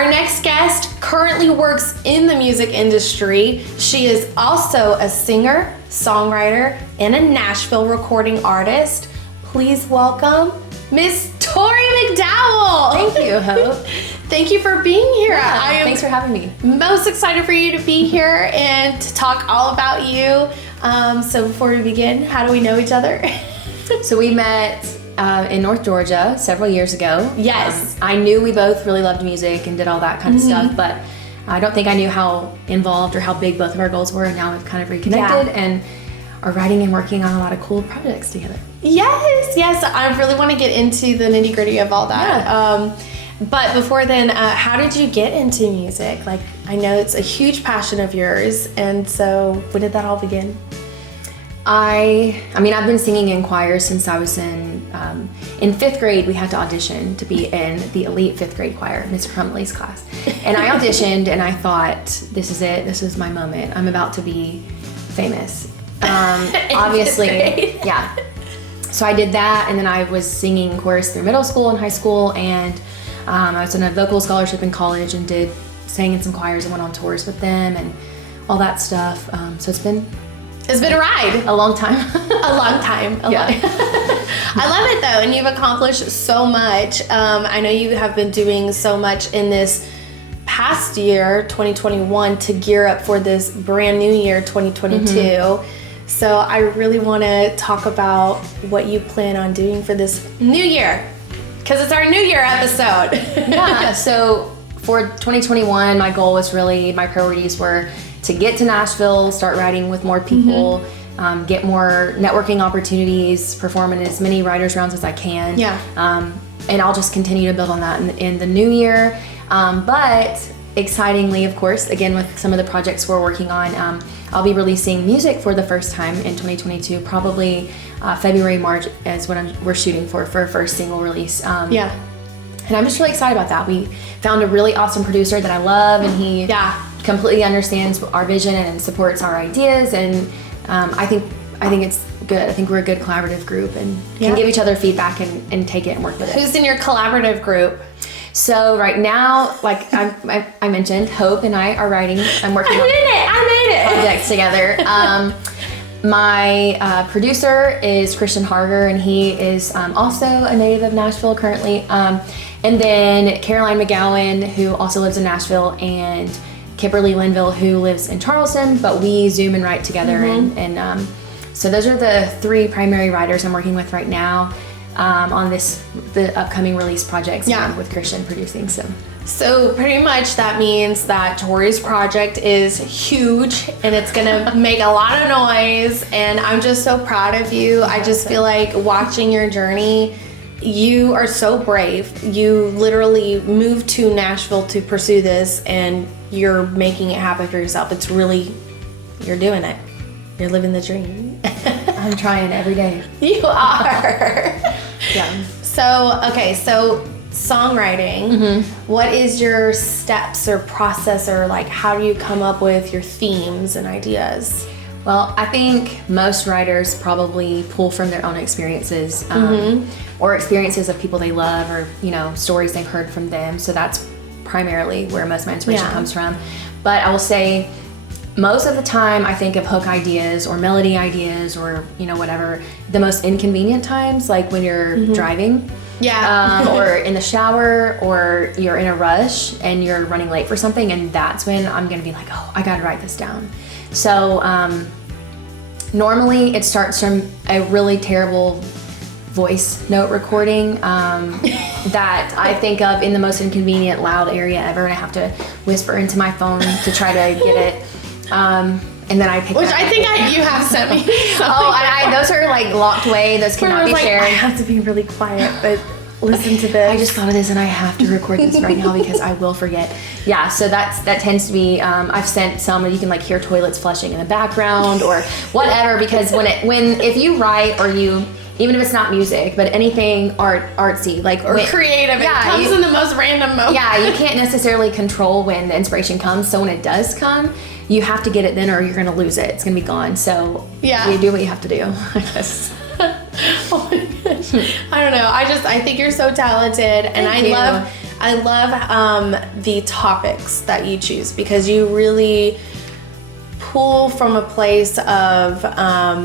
Our next guest currently works in the music industry. She is also a singer, songwriter, and a Nashville recording artist. Please welcome Miss Torrey McDowell. Thank you, Hope. Thank you for being here. Yeah, thanks for having me. Most excited for you to be here and to talk all about you. So before we begin, how do we know each other? So we met in North Georgia several years ago. Yes. I knew we both really loved music and did all that kind of stuff, but I don't think I knew how involved or how big both of our goals were, and now we've kind of reconnected and are writing and working on a lot of cool projects together. Yes. I really want to get into the nitty gritty of all that. Yeah. But before then, how did you get into music? Like, I know it's a huge passion of yours, and so when did that all begin? I mean, I've been singing in choirs since I was in 5th grade. We had to audition to be in the elite 5th grade choir, Miss Crumley's class. And I auditioned, and I thought, this is it. This is my moment. I'm about to be famous. Obviously, yeah. So I did that, and then I was singing chorus through middle school and high school, and I was in a vocal scholarship in college and sang in some choirs and went on tours with them and all that stuff. So it's been a ride. A long time. A long time. I love it though, and you've accomplished so much. I know you have been doing so much in this past year, 2021, to gear up for this brand new year, 2022. So I really want to talk about what you plan on doing for this new year, because it's our New Year episode. Yeah, so for 2021, my priorities were to get to Nashville, start writing with more people, get more networking opportunities, perform in as many writers' rounds as I can. Yeah. And I'll just continue to build on that in the new year. But excitingly, of course, again, with some of the projects we're working on, I'll be releasing music for the first time in 2022, probably February, March is what we're shooting for our first single release. And I'm just really excited about that. We found a really awesome producer that I love, and he completely understands our vision and supports our ideas, and I think it's good. I think we're a good collaborative group and can give each other feedback and take it and work with it. Who's in your collaborative group? So right now, like I mentioned, Hope and I are writing. I'm working on I made it. projects together. My producer is Christian Harger, and he is also a native of Nashville currently. And then Caroline McGowan, who also lives in Nashville, and Kimberly Linville, who lives in Charleston, but we Zoom and write together. And so those are the 3 primary writers I'm working with right now on the upcoming release projects with Christian producing. So pretty much that means that Torrey's project is huge, and it's gonna make a lot of noise, and I'm just so proud of you. I just feel like watching your journey, you are so brave. You literally moved to Nashville to pursue this, and you're making it happen for yourself. It's really, you're doing it. You're living the dream. I'm trying every day. You are. Yeah. So songwriting, what is your steps or process, or like how do you come up with your themes and ideas? Well, I think most writers probably pull from their own experiences or experiences of people they love, or stories they've heard from them. So that's primarily where most of my inspiration comes from. But I will say, most of the time I think of hook ideas or melody ideas or whatever the most inconvenient times, like when you're driving, or in the shower, or you're in a rush and you're running late for something, and that's when I'm gonna be like, oh, I gotta write this down. So normally it starts from a really terrible voice note recording that I think of in the most inconvenient loud area ever, and I have to whisper into my phone to try to get it. And then I pick Which I think you have sent me. And those are like locked away. Those cannot be shared. I have to be really quiet, but listen to this. I just thought of this, and I have to record this right now because I will forget. Yeah, so that tends to be. I've sent some where you can like hear toilets flushing in the background or whatever, because if you write, or you, even if it's not music, but anything artsy, like creative, it comes in the most random moments. Yeah, you can't necessarily control when the inspiration comes. So when it does come, you have to get it then, or you're gonna lose it. It's gonna be gone. So you do what you have to do, I guess. Oh my gosh. I don't know. I think you're so talented, and I I love the topics that you choose because you really pull from a place of, I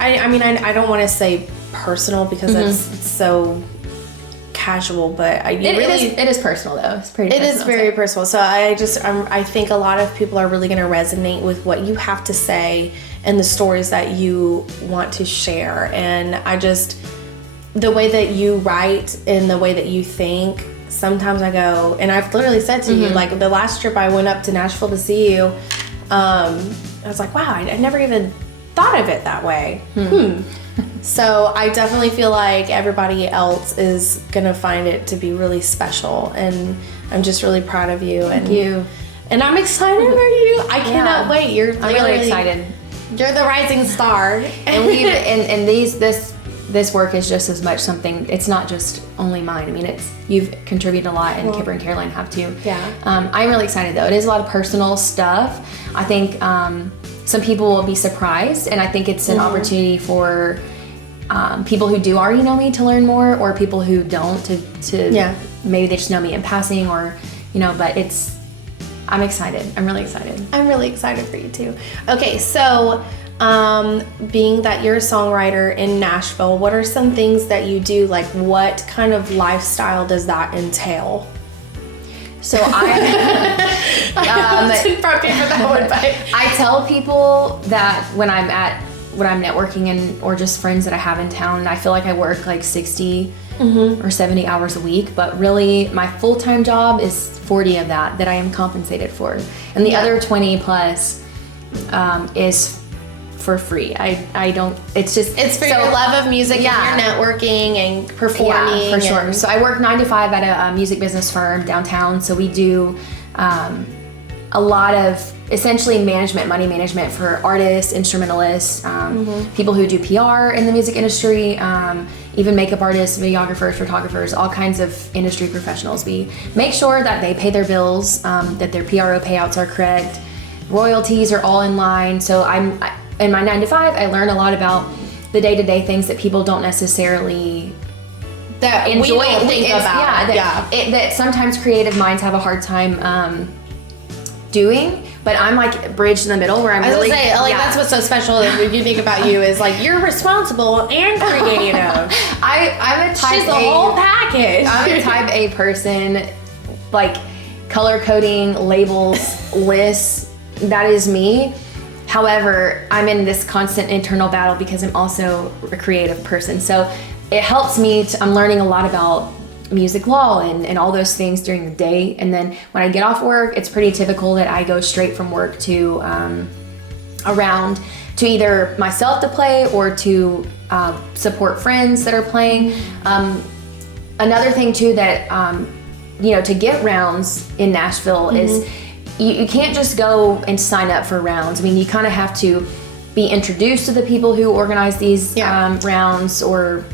mean, I don't want to say personal because it's so casual, but it is personal though. It's pretty. It is very personal. So I think a lot of people are really going to resonate with what you have to say and the stories that you want to share. And the way that you write and the way that you think, sometimes I go, and I've literally said to you, like the last trip I went up to Nashville to see you, I was like, wow, I never even thought of it that way. So I definitely feel like everybody else is gonna find it to be really special, and I'm just really proud of you. Thank you. And I'm excited for you. I cannot wait. I'm really excited. You're the rising star. And this work is just as much something. It's not just only mine. I mean, you've contributed a lot, and Kipper and Caroline have too. Yeah. I'm really excited though. It is a lot of personal stuff. I think some people will be surprised, and I think it's an opportunity for people who do already know me to learn more, or people who don't to maybe they just know me in passing, or but I'm excited. I'm really excited. I'm really excited for you too. Okay, so being that you're a songwriter in Nashville, what are some things that you do? Like, what kind of lifestyle does that entail? So I didn't prep you for that one, but I tell people that when I'm networking or just friends that I have in town, I feel like I work like 60 or 70 hours a week, but really my full-time job is 40 of that I am compensated for, and the other 20 plus is for free. I don't. It's for your love of music and your networking and performing. Yeah, for sure. So I work 9 to 5 at a music business firm downtown. So we do a lot of essentially money management for artists, instrumentalists, people who do PR in the music industry, even makeup artists, videographers, photographers, all kinds of industry professionals. We make sure that they pay their bills, that their PRO payouts are correct, royalties are all in line. So in my 9 to 5, I learn a lot about the day-to-day things that people don't necessarily enjoy. We don't think about. That sometimes creative minds have a hard time doing. But I'm like a bridge in the middle where I'm really. That's what's so special and unique about you is like you're responsible and creative. I'm a type She's the whole package. I'm a type A person, like color coding, labels, lists. That is me. However, I'm in this constant internal battle because I'm also a creative person. So it helps me. I'm learning a lot about music law and all those things during the day, and then when I get off work, it's pretty typical that I go straight from work to around to either myself to play or to support friends that are playing. Another thing too that to get rounds in Nashville is you can't just go and sign up for rounds. I mean, you kind of have to be introduced to the people who organize these rounds, or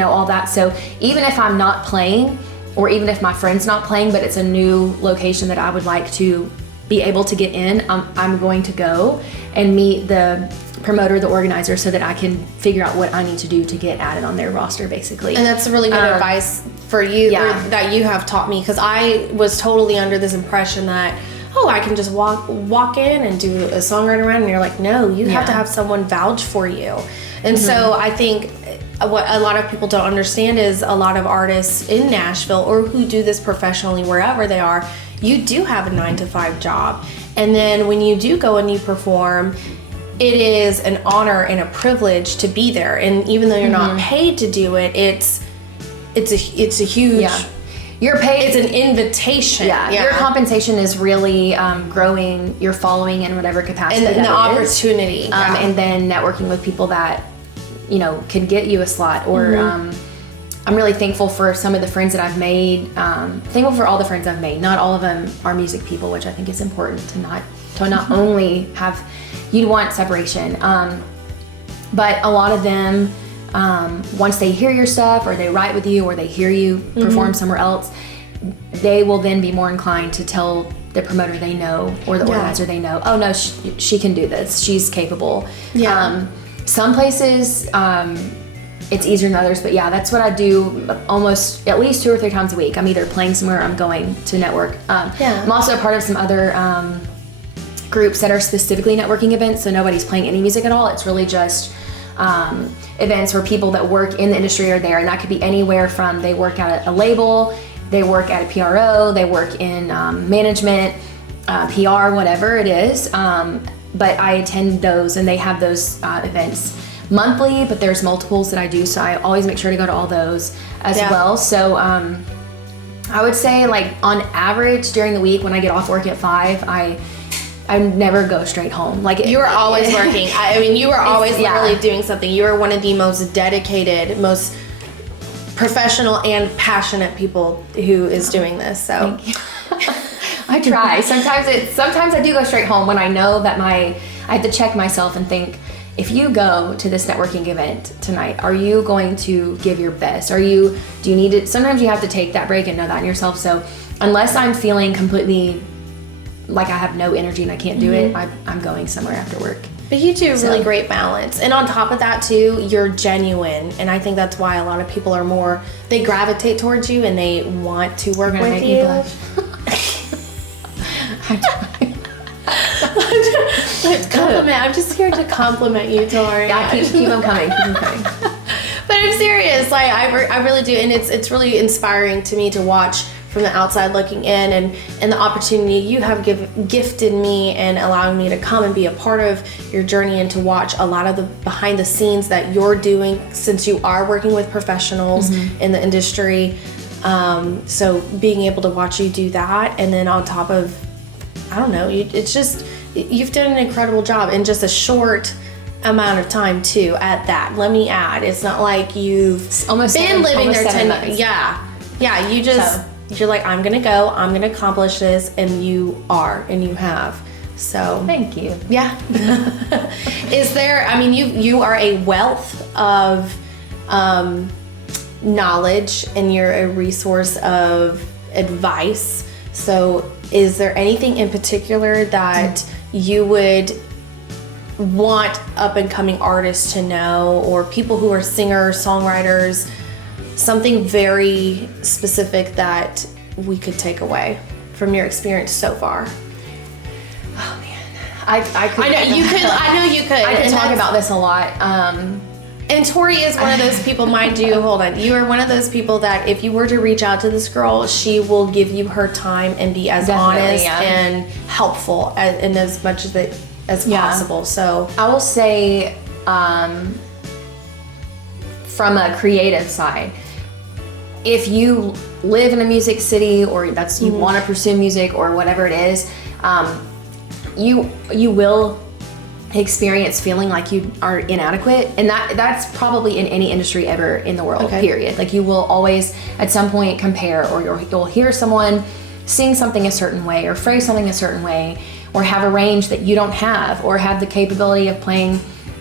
all that. So even if I'm not playing, or even if my friend's not playing, but it's a new location that I would like to be able to get in, I'm going to go and meet the promoter, the organizer, so that I can figure out what I need to do to get added on their roster, basically. And that's really good advice for you that you have taught me, because I was totally under this impression that, I can just walk in and do a songwriting round, and you're like, no, you have to have someone vouch for you. And so I think what a lot of people don't understand is a lot of artists in Nashville, or who do this professionally wherever they are, you do have a 9 to 5 job. And then when you do go and you perform, it is an honor and a privilege to be there. And even though you're not paid to do it, it's a huge... You're paid. It's an invitation. Your compensation is really growing your following in whatever capacity and the opportunity. And then networking with people that can get you a slot. Or I'm really thankful for some of the friends that I've made. Thankful for all the friends I've made. Not all of them are music people, which I think is important to not only have. You'd want separation, but a lot of them. Once they hear your stuff, or they write with you, or they hear you perform somewhere else, they will then be more inclined to tell the promoter they know, or the organizer they know, oh no, she can do this, she's capable. Some places it's easier than others. But yeah, that's what I do almost at least 2 or 3 times a week. I'm either playing somewhere or I'm going to network. I'm also a part of some other groups that are specifically networking events, so nobody's playing any music at all. It's really just events where people that work in the industry are there, and that could be anywhere from they work at a label, they work at a PRO, they work in management, PR, whatever it is. But I attend those, and they have those events monthly, but there's multiples that I do, so I always make sure to go to all those as well. So I would say, like, on average during the week when I get off work at 5, I never go straight home. Like, you were always working. I mean, you were always literally doing something. You are one of the most dedicated, most professional and passionate people who is doing this. So I try. Sometimes I do go straight home when I know that I have to check myself and think, if you go to this networking event tonight, are you going to give your best? Do you need it? Sometimes you have to take that break and know that in yourself. So unless I'm feeling completely like I have no energy and I can't do it, I'm going somewhere after work. But you do a really great balance. And on top of that too, you're genuine. And I think that's why a lot of people are they gravitate towards you and they want to work with you. Compliment. I'm just here to compliment you, Torrey. Yeah, keep them coming. But I'm serious. Like, I really do. And it's really inspiring to me to watch from the outside looking in, and the opportunity you have gifted me and allowing me to come and be a part of your journey and to watch a lot of the behind the scenes that you're doing, since you are working with professionals in the industry. So being able to watch you do that, and then on top of, I don't know, it's just, you've done an incredible job in just a short amount of time too. At that, let me add, it's not like you've been living there 10 months. Yeah, you just, you're like, I'm gonna go, I'm gonna accomplish this, and you are, and you have. So thank you. Yeah. Is there, I mean, you are a wealth of knowledge, and you're a resource of advice. So is there anything in particular that you would want up and coming artists to know, or people who are singers, songwriters, something very specific that we could take away from your experience so far? Oh man, I could. I know you could. I could talk about this a lot. And Torrey is one of those people, mind you, hold on. You are one of those people that if you were to reach out to this girl, she will give you her time and be as honest and helpful in as much as possible. So I will say, from a creative side, if you live in a music city, or you want to pursue music or whatever it is, you will experience feeling like you are inadequate, and that's probably in any industry ever in the world, period. Like, you will always at some point compare, or you'll hear someone sing something a certain way or phrase something a certain way, or have a range that you don't have, or have the capability of playing.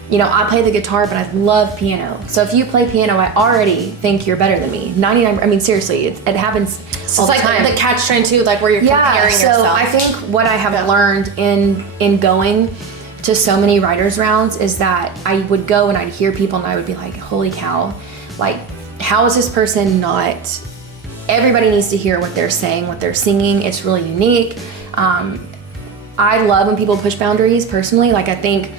I play the guitar, but I love piano. So if you play piano, I already think you're better than me. 99, I mean, seriously, it happens all the time. It's like the catch-22, like where you're comparing yourself. So I think what I have learned in going to so many writers rounds is that I would go and I'd hear people and I would be like, holy cow, like, how is this person not, everybody needs to hear what they're saying, what they're singing. It's really unique. I love when people push boundaries personally. Like, I think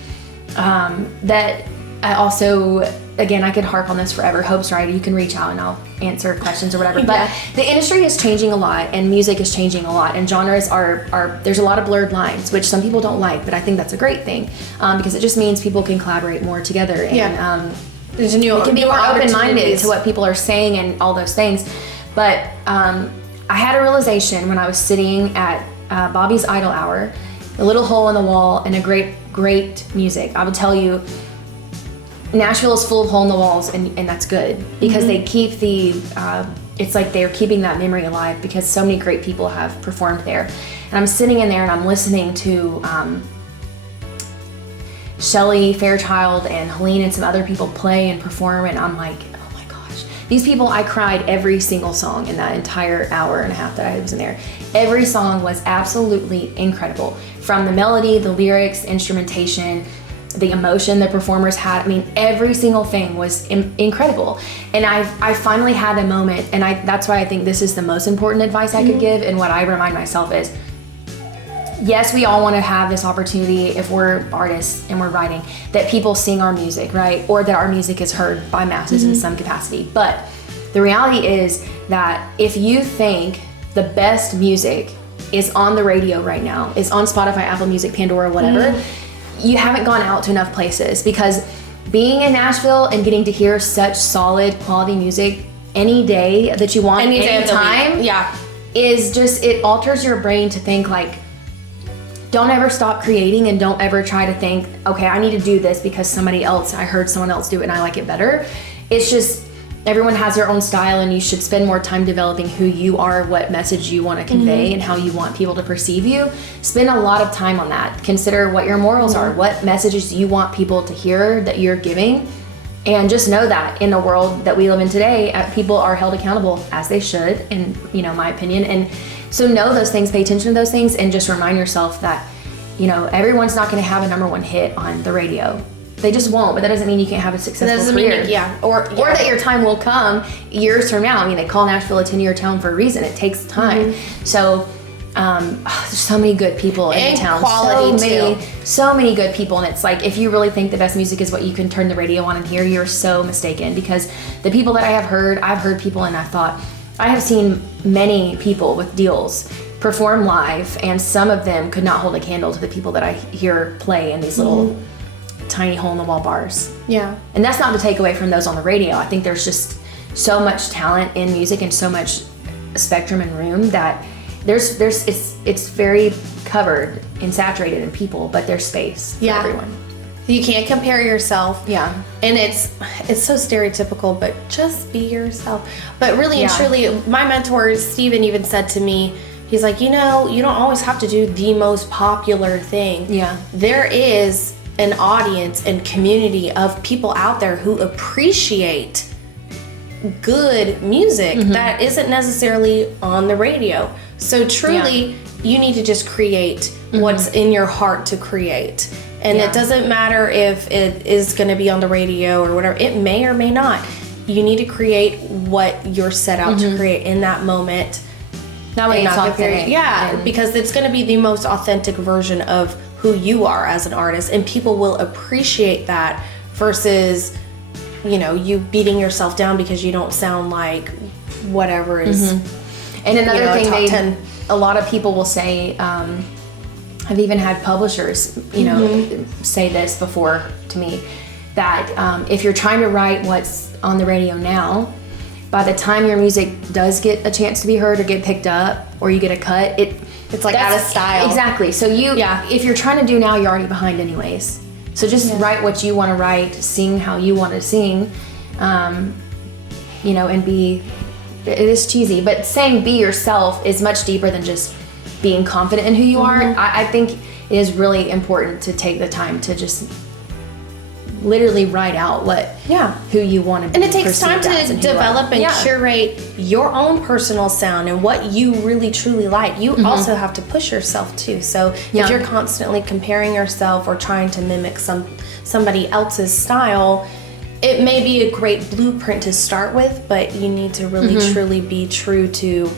that I also, again, I could harp on this forever. Hope's right. You can reach out and I'll answer questions or whatever. But the industry is changing a lot, and music is changing a lot, and genres are there's a lot of blurred lines, which some people don't like, but I think that's a great thing, because it just means people can collaborate more together, and there's a new, it can be more open-minded to what people are saying and all those things. But I had a realization when I was sitting at Bobby's Idol Hour, a little hole in the wall, and a great music. I would tell you, Nashville is full of hole in the walls, and that's good, because they keep it's like they're keeping that memory alive, because so many great people have performed there. And I'm sitting in there and I'm listening to Shelley Fairchild and Helene and some other people play and perform, and I'm like, oh my gosh, these people, I cried every single song in that entire hour and a half that I was in there. Every song was absolutely incredible, from the melody, the lyrics, instrumentation, the emotion the performers had. I mean, every single thing was incredible. And I finally had a moment, and that's why I think this is the most important advice I could give, and what I remind myself is, yes, we all want to have this opportunity if we're artists and we're writing, that people sing our music, right? Or that our music is heard by masses in some capacity. But the reality is that if you think the best music is on the radio right now, is on Spotify, Apple Music, Pandora, whatever, you haven't gone out to enough places, because being in Nashville and getting to hear such solid quality music any day that you want, any time, is just, it alters your brain to think like, don't ever stop creating, and don't ever try to think, okay, I need to do this because I heard someone else do it and I like it better. It's just, everyone has their own style, and you should spend more time developing who you are, what message you want to convey, and how you want people to perceive you. Spend a lot of time on that. Consider what your morals are, what messages you want people to hear that you're giving. And just know that in the world that we live in today, people are held accountable, as they should, in my opinion. And so know those things, pay attention to those things, and just remind yourself that, everyone's not going to have a #1 hit on the radio. They just won't, but that doesn't mean you can't have a successful career. Or that your time will come years from now. I mean, they call Nashville a 10-year town for a reason. It takes time. So there's so many good people in the town. Quality so many good people. And it's like, if you really think the best music is what you can turn the radio on and hear, you're so mistaken. Because the people that I've heard people, and I have seen many people with deals perform live, and some of them could not hold a candle to the people that I hear play in these little tiny hole-in-the-wall bars. Yeah. And that's not to take away from those on the radio. I think there's just so much talent in music and so much spectrum and room that it's very covered and saturated in people, but there's space for everyone. You can't compare yourself. Yeah. And it's so stereotypical, but just be yourself. But really and truly, my mentor, Steven, even said to me, he's like, you don't always have to do the most popular thing. Yeah. There is an audience and community of people out there who appreciate good music that isn't necessarily on the radio. So truly, you need to just create what's in your heart to create. And it doesn't matter if it is going to be on the radio or whatever. It may or may not. You need to create what you're set out to create in that moment. That way it's authentic. Because it's going to be the most authentic version of who you are as an artist, and people will appreciate that versus, you beating yourself down because you don't sound like whatever is. And another thing, a lot of people will say, I've even had publishers, say this before to me, that if you're trying to write what's on the radio now, by the time your music does get a chance to be heard or get picked up or you get a cut, it's like out of style. Exactly. So if you're trying to do now, you're already behind anyways. So just write what you want to write, sing how you want to sing, and be, it is cheesy, but saying be yourself is much deeper than just being confident in who you are. I think it is really important to take the time to just literally write out who you want to be. And it takes time to develop and curate your own personal sound and what you really truly like. You also have to push yourself too. So if you're constantly comparing yourself or trying to mimic somebody else's style, it may be a great blueprint to start with, but you need to really truly be true to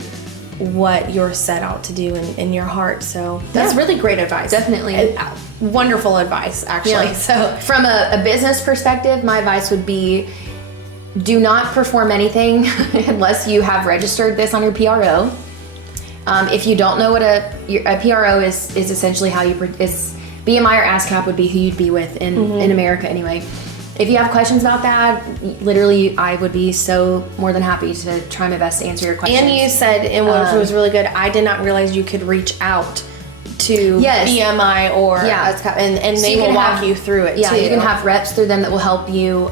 what you're set out to do in your heart. So that's really great advice. Definitely. Wonderful advice, actually. Yeah. So from a business perspective, my advice would be, do not perform anything unless you have registered this on your PRO. If you don't know what a PRO is essentially how BMI or ASCAP would be who you'd be with in America anyway. If you have questions about that, literally, I would be so more than happy to try my best to answer your questions. And you said, and what was really good, I did not realize you could reach out to BMI or ASCAP, and so they will walk you through it too. Yeah, you can have reps through them that will help you.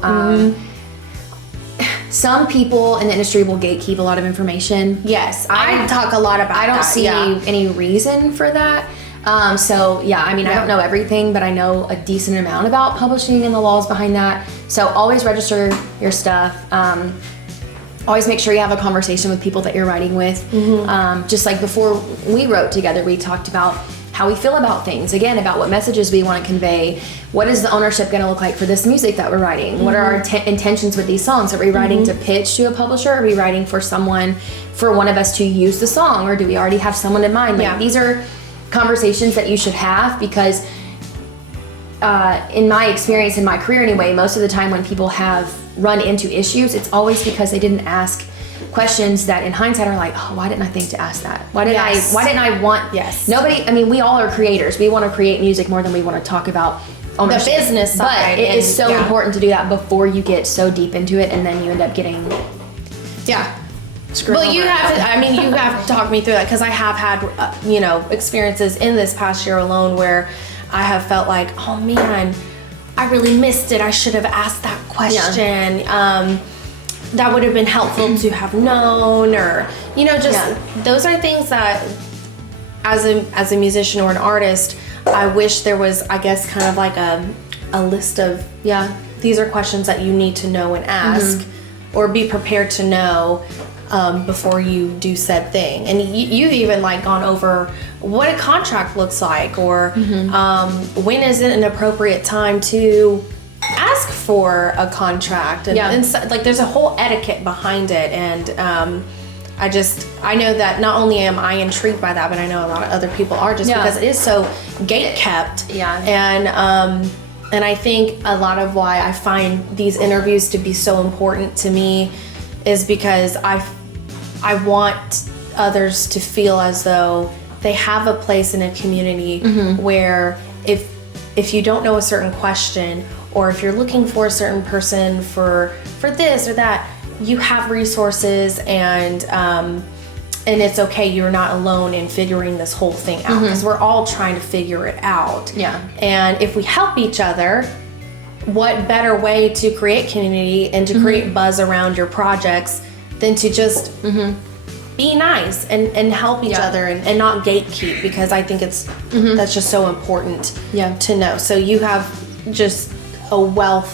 Some people in the industry will gatekeep a lot of information. Yes, I talk a lot about that. I don't see any reason for that. I don't know everything, but I know a decent amount about publishing and the laws behind that. So always register your stuff. Always make sure you have a conversation with people that you're writing with. Just like before we wrote together, we talked about how we feel about things, again, about what messages we want to convey. What is the ownership going to look like for this music that we're writing? What are our intentions with these songs? Are we writing to pitch to a publisher? Are we writing for one of us to use the song, or do we already have someone in mind? Like, these are conversations that you should have, because in my experience, in my career anyway, most of the time when people have run into issues, it's always because they didn't ask questions that in hindsight are like, oh, why didn't I think to ask that? Why didn't I want? Nobody, I mean, we all are creators. We want to create music more than we want to talk about ownership. The business side. But it is so important to do that before you get so deep into it, and then you end up getting screwed over. You have to, I mean, you have to talk me through that, because I have had, experiences in this past year alone where I have felt like, oh man, I really missed it. I should have asked that question. That would have been helpful to have known, or, those are things that as a musician or an artist, I wish there was, I guess, kind of like a list of, these are questions that you need to know and ask, or be prepared to know before you do said thing. And you've even like gone over what a contract looks like, or when is it an appropriate time to ask for a contract, and so, like, there's a whole etiquette behind it. And I know that not only am I intrigued by that, but I know a lot of other people are, just because it is so gate kept. And I think a lot of why I find these interviews to be so important to me is because I want others to feel as though they have a place in a community where if you don't know a certain question, or if you're looking for a certain person for this or that, you have resources, and it's okay. You're not alone in figuring this whole thing out, because we're all trying to figure it out. And if we help each other, what better way to create community and to create buzz around your projects than to just be nice and help each other, and not gatekeep, because I think that's just so important to know. So you have just a wealth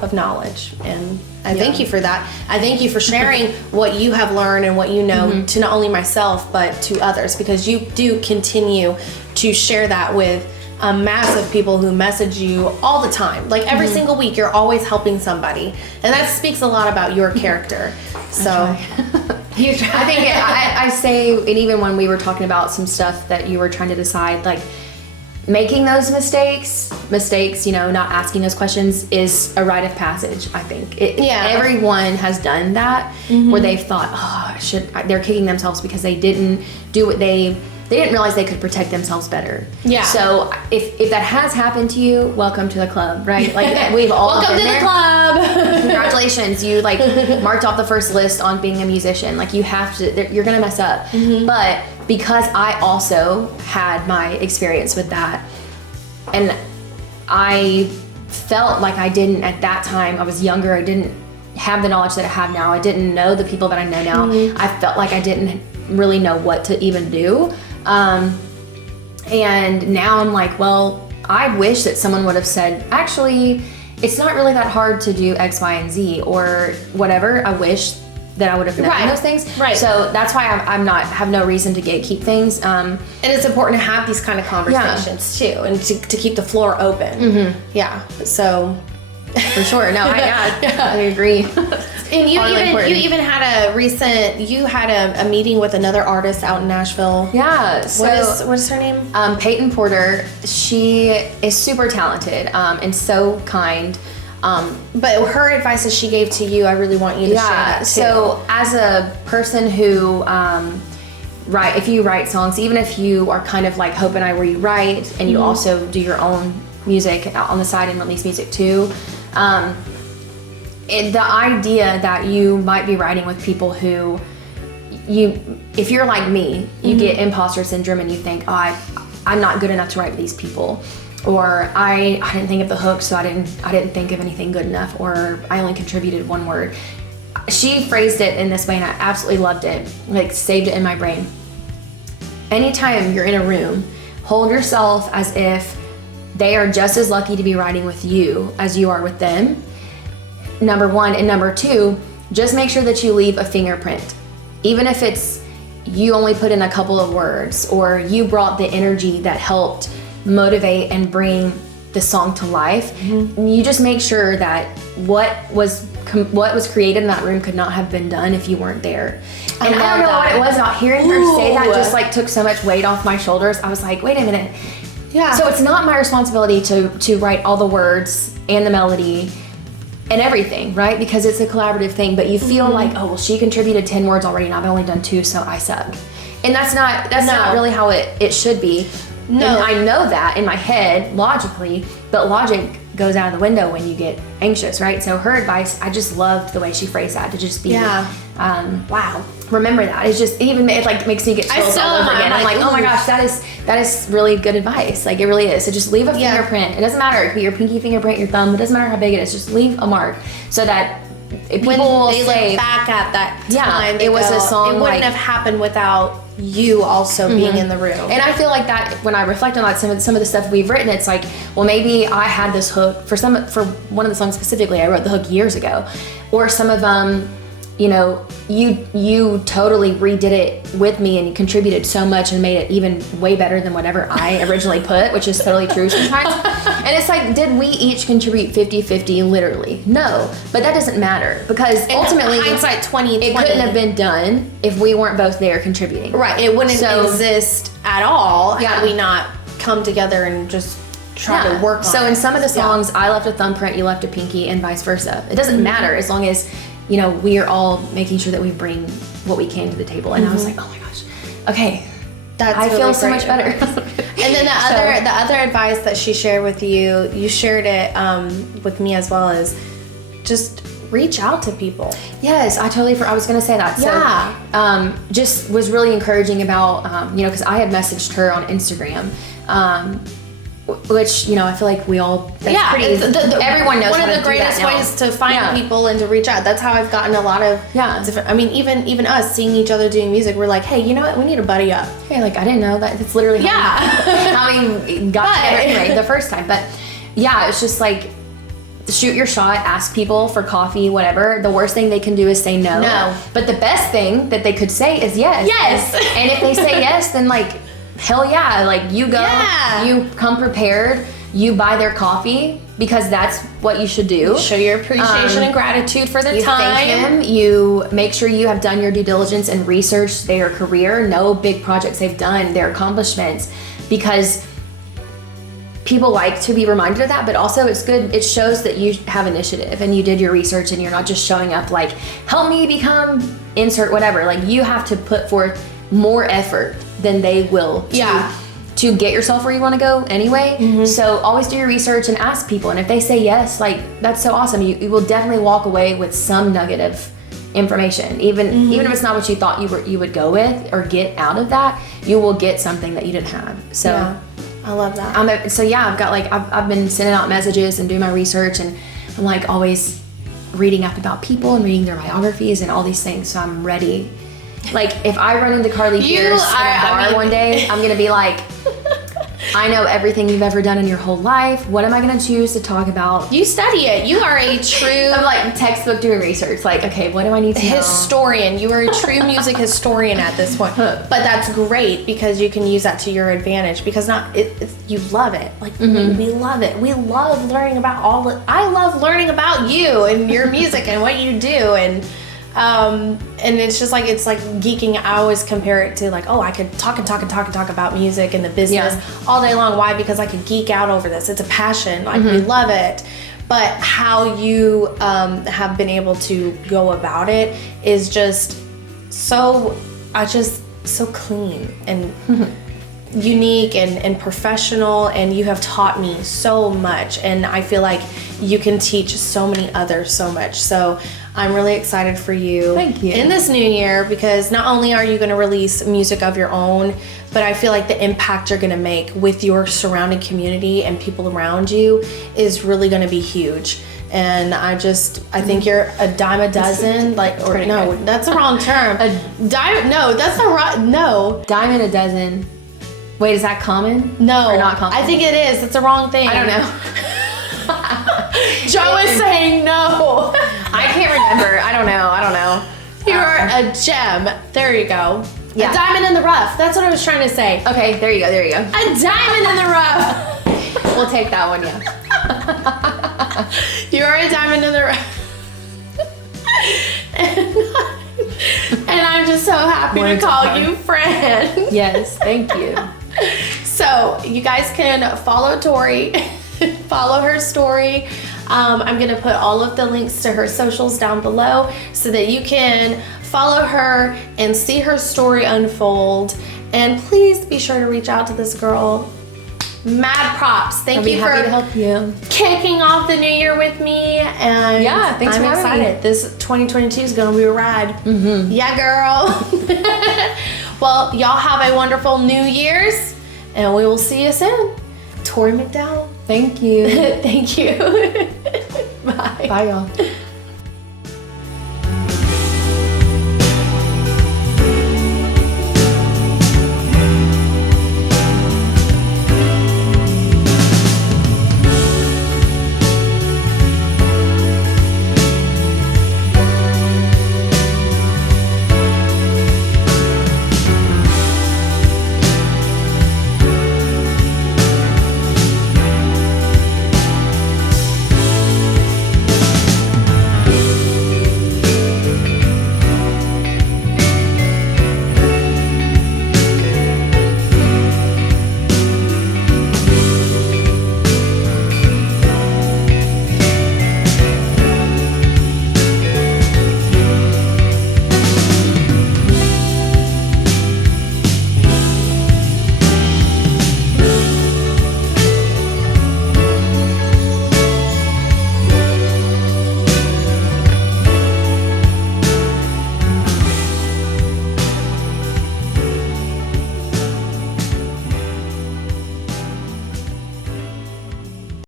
of knowledge, and I thank you for that. I thank you for sharing what you have learned and what you know to not only myself but to others, because you do continue to share that with a mass of people who message you all the time. Like every single week, you're always helping somebody, and that speaks a lot about your character. So I think I say, and even when we were talking about some stuff that you were trying to decide, like, making those mistakes, not asking those questions is a rite of passage, I think. Everyone has done that, where they've thought, they're kicking themselves because they didn't do what they didn't realize they could protect themselves better. So if that has happened to you, welcome to the club, right? Like, we've all welcome been to there. the club. Congratulations, you like marked off the first list on being a musician. Like, you have to, you're gonna mess up. But because I also had my experience with that, and I felt like I didn't, at that time, I was younger, I didn't have the knowledge that I have now, I didn't know the people that I know now, I felt like I didn't really know what to even do. And now I'm like, well, I wish that someone would have said, actually, it's not really that hard to do X, Y, and Z, or whatever. I wish that I would have known those things. So that's why have no reason to gatekeep things. And it's important to have these kind of conversations too, and to keep the floor open. So for sure. No, I agree. And you even had a meeting with another artist out in Nashville. So what is her name? Peyton Porter. She is super talented and so kind. But her advice that she gave to you, I really want you to share that too. So as a person who if you write songs, even if you are kind of like Hope and I, where you write and you also do your own music on the side and release music too, the idea that you might be writing with people who if you're like me, you get imposter syndrome and you think, I'm not good enough to write with these people, or I didn't think of the hook, so I didn't think of anything good enough, or I only contributed one word. She phrased it in this way, and I absolutely loved it, like saved it in my brain. Anytime you're in a room, hold yourself as if they are just as lucky to be writing with you as you are with them, number one. And number two, just make sure that you leave a fingerprint. Even if it's you only put in a couple of words, or you brought the energy that helped motivate and bring the song to life. You just make sure that what was created in that room could not have been done if you weren't there. And I don't know what it was about hearing her say that, just like took so much weight off my shoulders. I was like, wait a minute. Yeah. So it's not my responsibility to write all the words and the melody and everything, right? Because it's a collaborative thing, but you feel like, oh, well, she contributed 10 words already and I've only done 2, so I suck. And that's not really how it should be. No. And I know that in my head, logically, but logic goes out of the window when you get anxious, right? So her advice, I just loved the way she phrased that, to just be, wow, remember that. It's just, even, it like makes me get chills all over again. I'm like, oh my gosh, that is really good advice. Like, it really is. So just leave a fingerprint. It doesn't matter. It could be your pinky fingerprint, your thumb. It doesn't matter how big it is. Just leave a mark so that people when they say, look back at that time, it was a song. It wouldn't have happened without you also being in the room. And I feel like that when I reflect on like some of the stuff we've written, it's like, well, maybe I had this hook for one of the songs specifically. I wrote the hook years ago, or some of them, you know, you totally redid it with me and you contributed so much and made it even way better than whatever I originally put, which is totally true sometimes. And it's like, did we each contribute 50-50? Literally, no. But that doesn't matter, because ultimately, hindsight 2020, it couldn't have been done if we weren't both there contributing. Right, it wouldn't exist at all had we not come together and just try to work on it. So in some of the songs, I left a thumbprint, you left a pinky, and vice versa. It doesn't matter as long as, you know, we are all making sure that we bring what we can to the table. And I was like, oh my gosh, okay, I feel so much better. And then the other advice that she shared with you, you shared it with me as well, as just reach out to people. Yes, I was going to say that. Yeah. So, just was really encouraging about, you know, because I had messaged her on Instagram, which, you know, I feel like we all, everyone knows one how of to the greatest do that now. ways to find people and to reach out. That's how I've gotten a lot of different, I mean, even us seeing each other doing music, we're like, hey, you know what, we need to buddy up. Hey, like, I didn't know that. That's literally how we got together anyway the first time. But yeah, it's just like, shoot your shot, ask people for coffee, whatever. The worst thing they can do is say no. But the best thing that they could say is yes. Yes. And if they say yes, then like, hell yeah, like you go, you come prepared, you buy their coffee, because that's what you should do. Show your appreciation and gratitude for their time. Thank them. You make sure you have done your due diligence and researched their career, know big projects they've done, their accomplishments, because people like to be reminded of that, but also it's good. It shows that you have initiative and you did your research and you're not just showing up like, help me become insert whatever. Like, you have to put forth more effort than they will to get yourself where you want to go anyway. So always do your research and ask people. And if they say yes, like, that's so awesome. You will definitely walk away with some nugget of information. Even if it's not what you thought you would go with or get out of that, you will get something that you didn't have. So I love that. I've got like, I've been sending out messages and doing my research, and I'm like always reading up about people and reading their biographies and all these things. So I'm ready. Like, if I run into Carly Pierce at a bar one day, I'm gonna be like, I know everything you've ever done in your whole life. What am I gonna choose to talk about? You study it. You are a true... I'm like textbook doing research. Like, okay, what do I need to know? Historian. You are a true music historian at this point. But that's great, because you can use that to your advantage, because you love it. Like, we love it. We love learning about I love learning about you and your music and what you do, and it's just like, it's like geeking. I always compare it to like, oh, I could talk about music and the business all day long. Why? Because I could geek out over this. It's a passion. Like, we love it. But how you have been able to go about it is just so clean and unique and professional, and you have taught me so much, and I feel like you can teach so many others so much. So I'm really excited for you. Thank you. In this new year, because not only are you going to release music of your own, but I feel like the impact you're going to make with your surrounding community and people around you is really going to be huge. And I think you're a dime a dozen, like, or no, good. That's the wrong term. Dime a dozen. Wait, is that common? No. Or not common? I think it is. It's the wrong thing. I don't know. Joe is saying no. I can't remember. I don't know. You are a gem. There you go. Yeah. A diamond in the rough. That's what I was trying to say. Okay, there you go. A diamond in the rough. We'll take that one, yeah. You're a diamond in the rough. And I'm just so happy to call you friend. Yes, thank you. So you guys can follow Torrey, follow her story. I'm gonna put all of the links to her socials down below so that you can follow her and see her story unfold. And please be sure to reach out to this girl. Mad props. Thank you for happy to help you. kicking off the new year with me. And Yeah, thanks I'm for having excited. me. This 2022 is gonna be a ride. Yeah, girl. Well, y'all have a wonderful New Year's, and we will see you soon. Torrey McDowell. Thank you. Thank you. Bye. Bye, y'all.